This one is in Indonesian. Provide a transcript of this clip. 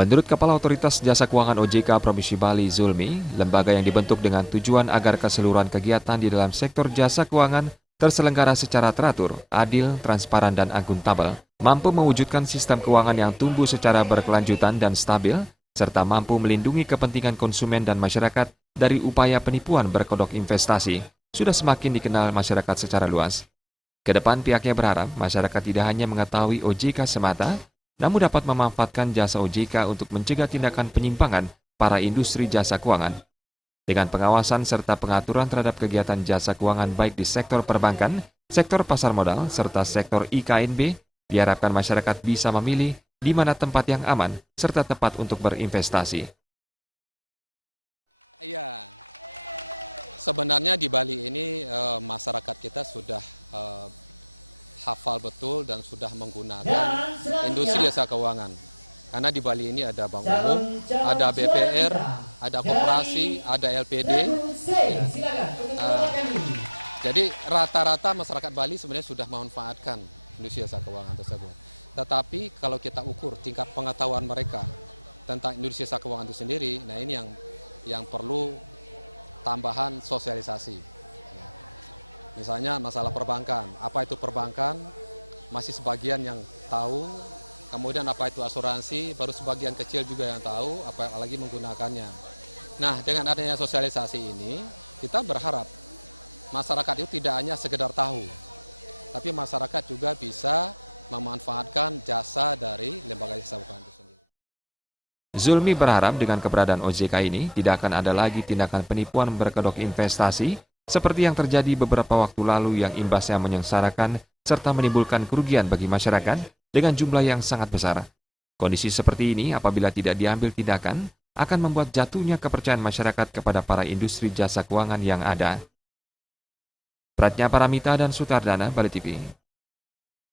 Menurut Kepala Otoritas Jasa Keuangan OJK Provinsi Bali, Zulmi, lembaga yang dibentuk dengan tujuan agar keseluruhan kegiatan di dalam sektor jasa keuangan terselenggara secara teratur, adil, transparan, dan akuntabel, mampu mewujudkan sistem keuangan yang tumbuh secara berkelanjutan dan stabil, serta mampu melindungi kepentingan konsumen dan masyarakat dari upaya penipuan berkodok investasi, sudah semakin dikenal masyarakat secara luas. Kedepan pihaknya berharap masyarakat tidak hanya mengetahui OJK semata, namun dapat memanfaatkan jasa OJK untuk mencegah tindakan penyimpangan para industri jasa keuangan. Dengan pengawasan serta pengaturan terhadap kegiatan jasa keuangan baik di sektor perbankan, sektor pasar modal, serta sektor IKNB, diharapkan masyarakat bisa memilih di mana tempat yang aman serta tepat untuk berinvestasi. Iya, sebenarnya di Bali ini masyarakat kita sudah hafal betul dan sudah menggunakan industri jasa keuangan. Karena di Bali ini ada bank umum, ada BPR, ada koperasi, ada LPD. Ya. Jadi rata-rata masyarakat Bali sebenarnya sudah memanfaatkan industri jasa keuangan tersebut. Tetapi kalau kita ukur tingkat pengetahuan mereka tentang industri jasa keuangan itu sendiri, nah ini yang perlu tambahan sosialisasi. Misalnya masalah perbankan, apa itu perbankan, masih sebagian yang tahu, kemudian apa itu asuransi, baru sebagian kecil juga yang tahu, apalagi menggunakannya. Nah, dengan adanya sosialisasi ini, kita berharap masyarakat itu tidak hanya sekedar tahu, tapi masyarakat juga bisa memanfaatkan jasa dari lembaga jasa keuangan itu sendiri. Zulmi berharap dengan keberadaan OJK ini tidak akan ada lagi tindakan penipuan berkedok investasi seperti yang terjadi beberapa waktu lalu yang imbasnya menyengsarakan serta menimbulkan kerugian bagi masyarakat dengan jumlah yang sangat besar. Kondisi seperti ini apabila tidak diambil tindakan akan membuat jatuhnya kepercayaan masyarakat kepada para industri jasa keuangan yang ada. Pratnya Paramita dan Sutardana, Bali TV.